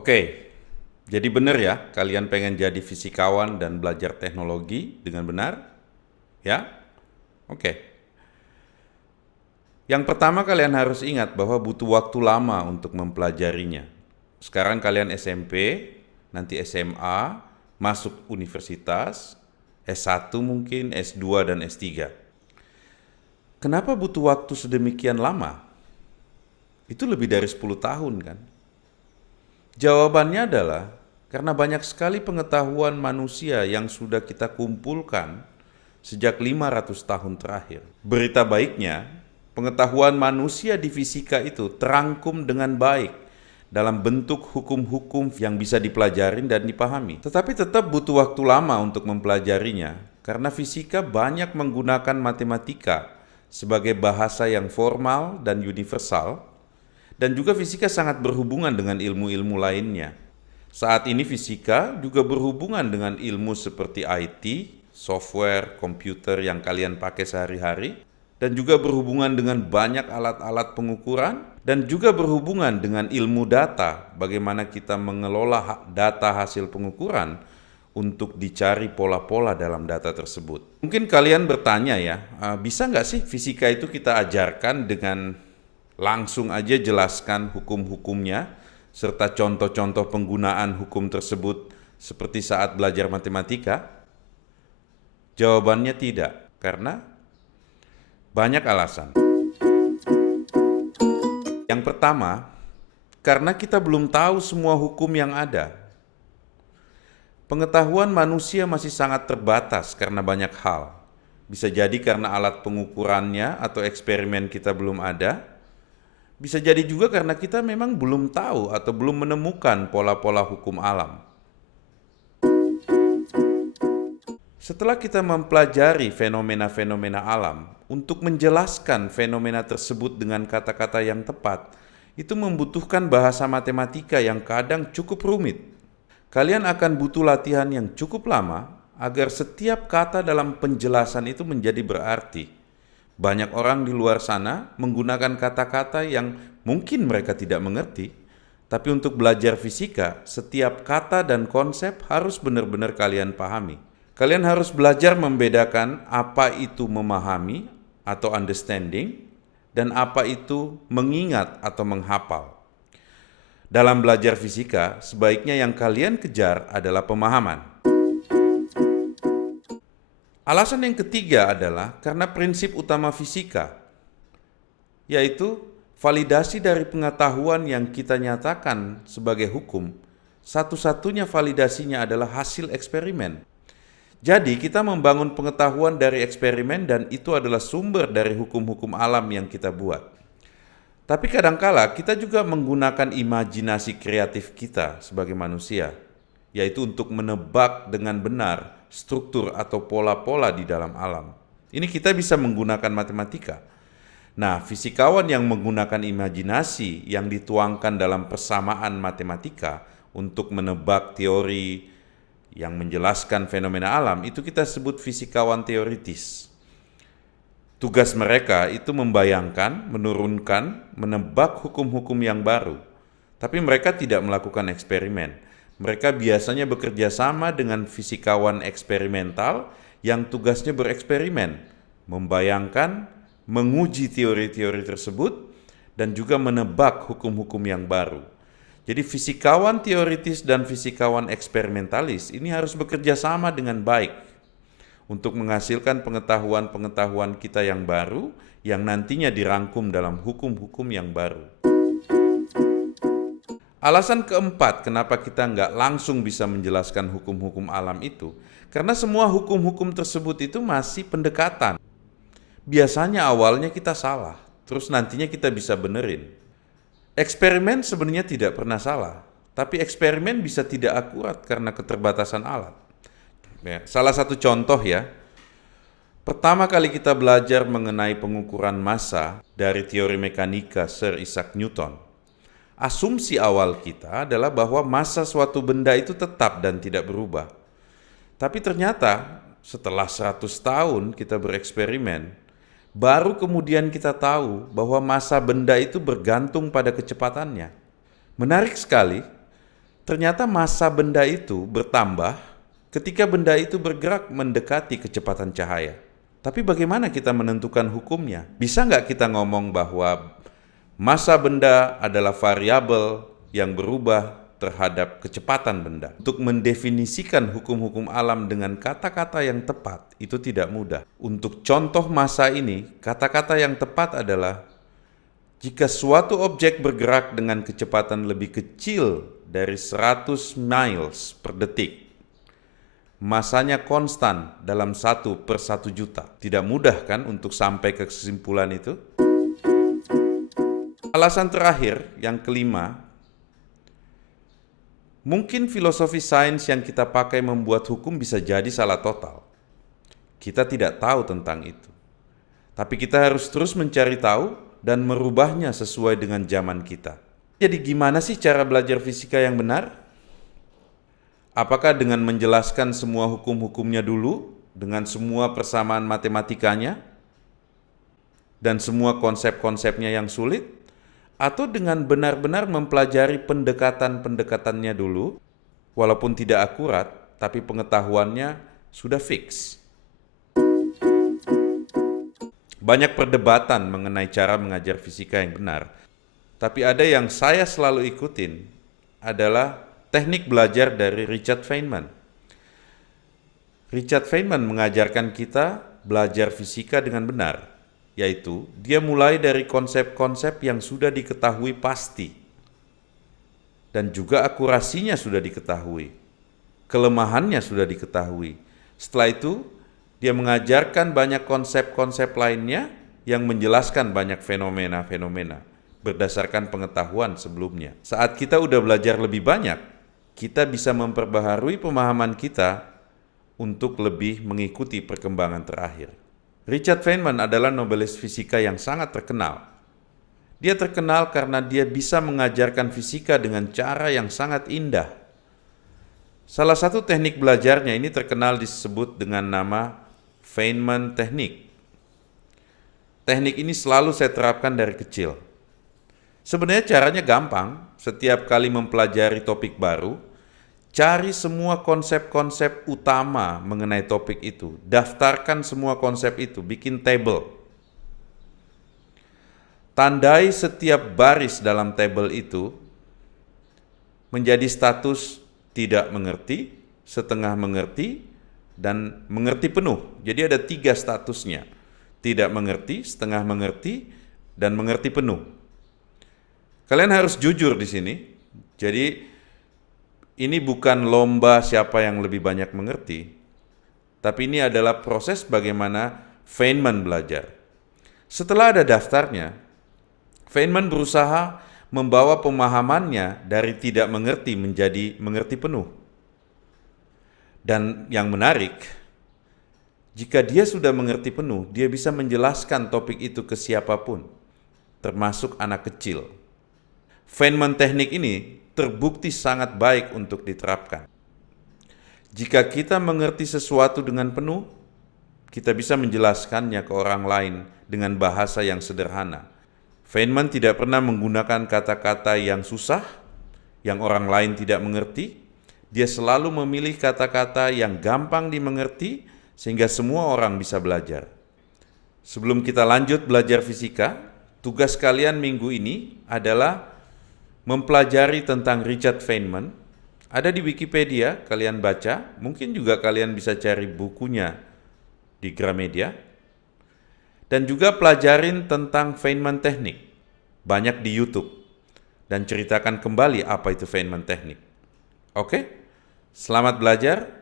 Oke, jadi benar ya, kalian pengen jadi fisikawan dan belajar teknologi dengan benar? Ya? Oke. Yang pertama kalian harus ingat bahwa butuh waktu lama untuk mempelajarinya. Sekarang kalian SMP, nanti SMA, masuk universitas, S1 mungkin, S2 dan S3. Kenapa butuh waktu sedemikian lama? Itu lebih dari 10 tahun kan? Jawabannya adalah karena banyak sekali pengetahuan manusia yang sudah kita kumpulkan sejak 500 tahun terakhir. Berita baiknya, pengetahuan manusia di fisika itu terangkum dengan baik dalam bentuk hukum-hukum yang bisa dipelajarin dan dipahami. Tetapi tetap butuh waktu lama untuk mempelajarinya karena fisika banyak menggunakan matematika sebagai bahasa yang formal dan universal, dan juga fisika sangat berhubungan dengan ilmu-ilmu lainnya. Saat ini fisika juga berhubungan dengan ilmu seperti IT, software, komputer yang kalian pakai sehari-hari, dan juga berhubungan dengan banyak alat-alat pengukuran, dan juga berhubungan dengan ilmu data, bagaimana kita mengelola data hasil pengukuran untuk dicari pola-pola dalam data tersebut. Mungkin kalian bertanya ya, bisa nggak sih fisika itu kita ajarkan dengan langsung aja jelaskan hukum-hukumnya, serta contoh-contoh penggunaan hukum tersebut seperti saat belajar matematika? Jawabannya tidak, karena banyak alasan. Yang pertama, karena kita belum tahu semua hukum yang ada. Pengetahuan manusia masih sangat terbatas karena banyak hal. Bisa jadi karena alat pengukurannya atau eksperimen kita belum ada. Bisa jadi juga karena kita memang belum tahu atau belum menemukan pola-pola hukum alam. Setelah kita mempelajari fenomena-fenomena alam, untuk menjelaskan fenomena tersebut dengan kata-kata yang tepat, itu membutuhkan bahasa matematika yang kadang cukup rumit. Kalian akan butuh latihan yang cukup lama agar setiap kata dalam penjelasan itu menjadi berarti. Banyak orang di luar sana menggunakan kata-kata yang mungkin mereka tidak mengerti, tapi untuk belajar fisika, setiap kata dan konsep harus benar-benar kalian pahami. Kalian harus belajar membedakan apa itu memahami atau understanding dan apa itu mengingat atau menghafal. Dalam belajar fisika, sebaiknya yang kalian kejar adalah pemahaman. Alasan yang ketiga adalah karena prinsip utama fisika, yaitu validasi dari pengetahuan yang kita nyatakan sebagai hukum. Satu-satunya validasinya adalah hasil eksperimen. Jadi kita membangun pengetahuan dari eksperimen dan itu adalah sumber dari hukum-hukum alam yang kita buat. Tapi kadangkala kita juga menggunakan imajinasi kreatif kita sebagai manusia, yaitu untuk menebak dengan benar struktur atau pola-pola di dalam alam. Ini kita bisa menggunakan matematika. Nah, fisikawan yang menggunakan imajinasi yang dituangkan dalam persamaan matematika untuk menebak teori yang menjelaskan fenomena alam, itu kita sebut fisikawan teoritis. Tugas mereka itu membayangkan, menurunkan, menebak hukum-hukum yang baru. Tapi mereka tidak melakukan eksperimen. Mereka biasanya bekerja sama dengan fisikawan eksperimental yang tugasnya bereksperimen, membayangkan, menguji teori-teori tersebut, dan juga menebak hukum-hukum yang baru. Jadi fisikawan teoritis dan fisikawan eksperimentalis ini harus bekerja sama dengan baik untuk menghasilkan pengetahuan-pengetahuan kita yang baru yang nantinya dirangkum dalam hukum-hukum yang baru. Alasan keempat kenapa kita nggak langsung bisa menjelaskan hukum-hukum alam itu, karena semua hukum-hukum tersebut itu masih pendekatan. Biasanya awalnya kita salah, terus nantinya kita bisa benerin. Eksperimen sebenarnya tidak pernah salah, tapi eksperimen bisa tidak akurat karena keterbatasan alat. Ya, salah satu contoh ya, pertama kali kita belajar mengenai pengukuran massa dari teori mekanika Sir Isaac Newton. Asumsi awal kita adalah bahwa massa suatu benda itu tetap dan tidak berubah. Tapi ternyata setelah 100 tahun kita bereksperimen, baru kemudian kita tahu bahwa massa benda itu bergantung pada kecepatannya. Menarik sekali, Ternyata massa benda itu bertambah ketika benda itu bergerak mendekati kecepatan cahaya. Tapi bagaimana kita menentukan hukumnya? Bisa nggak kita ngomong bahwa massa benda adalah variabel yang berubah terhadap kecepatan benda? Untuk mendefinisikan hukum-hukum alam dengan kata-kata yang tepat, itu tidak mudah. Untuk contoh massa ini, kata-kata yang tepat adalah jika suatu objek bergerak dengan kecepatan lebih kecil dari 100 miles per detik, masanya konstan dalam 1/1.000.000. Tidak mudah kan untuk sampai ke kesimpulan itu? Alasan terakhir, yang kelima, mungkin filosofi sains yang kita pakai membuat hukum bisa jadi salah total. Kita tidak tahu tentang itu. Tapi kita harus terus mencari tahu dan merubahnya sesuai dengan zaman kita. Jadi gimana sih cara belajar fisika yang benar? Apakah dengan menjelaskan semua hukum-hukumnya dulu, dengan semua persamaan matematikanya, dan semua konsep-konsepnya yang sulit? Atau dengan benar-benar mempelajari pendekatan-pendekatannya dulu, walaupun tidak akurat, tapi pengetahuannya sudah fix? Banyak perdebatan mengenai cara mengajar fisika yang benar, tapi ada yang saya selalu ikutin adalah teknik belajar dari Richard Feynman. Richard Feynman mengajarkan kita belajar fisika dengan benar, yaitu dia mulai dari konsep-konsep yang sudah diketahui pasti, dan juga akurasinya sudah diketahui, kelemahannya sudah diketahui. Setelah itu, dia mengajarkan banyak konsep-konsep lainnya yang menjelaskan banyak fenomena-fenomena berdasarkan pengetahuan sebelumnya. Saat kita udah belajar lebih banyak, kita bisa memperbaharui pemahaman kita untuk lebih mengikuti perkembangan terakhir. Richard Feynman adalah nobelis fisika yang sangat terkenal. Dia terkenal karena dia bisa mengajarkan fisika dengan cara yang sangat indah. Salah satu teknik belajarnya ini terkenal disebut dengan nama Feynman Teknik. Teknik ini selalu saya terapkan dari kecil. Sebenarnya caranya gampang. Setiap kali mempelajari topik baru, cari semua konsep-konsep utama mengenai topik itu. Daftarkan semua konsep itu, bikin table. Tandai setiap baris dalam table itu menjadi status tidak mengerti, setengah mengerti, dan mengerti penuh. Jadi ada 3 statusnya. Tidak mengerti, setengah mengerti, dan mengerti penuh. Kalian harus jujur di sini. Jadi ini bukan lomba siapa yang lebih banyak mengerti, tapi ini adalah proses bagaimana Feynman belajar. Setelah ada daftarnya, Feynman berusaha membawa pemahamannya dari tidak mengerti menjadi mengerti penuh. Dan yang menarik, jika dia sudah mengerti penuh, dia bisa menjelaskan topik itu ke siapapun, termasuk anak kecil. Feynman teknik ini terbukti sangat baik untuk diterapkan. Jika kita mengerti sesuatu dengan penuh, kita bisa menjelaskannya ke orang lain dengan bahasa yang sederhana. Feynman tidak pernah menggunakan kata-kata yang susah, yang orang lain tidak mengerti. Dia selalu memilih kata-kata yang gampang dimengerti sehingga semua orang bisa belajar. Sebelum kita lanjut belajar fisika, tugas kalian minggu ini adalah mempelajari tentang Richard Feynman. Ada di Wikipedia, kalian baca, mungkin juga kalian bisa cari bukunya di Gramedia. Dan juga pelajarin tentang Feynman teknik, banyak di YouTube. Dan ceritakan kembali apa itu Feynman teknik. Oke? Selamat belajar.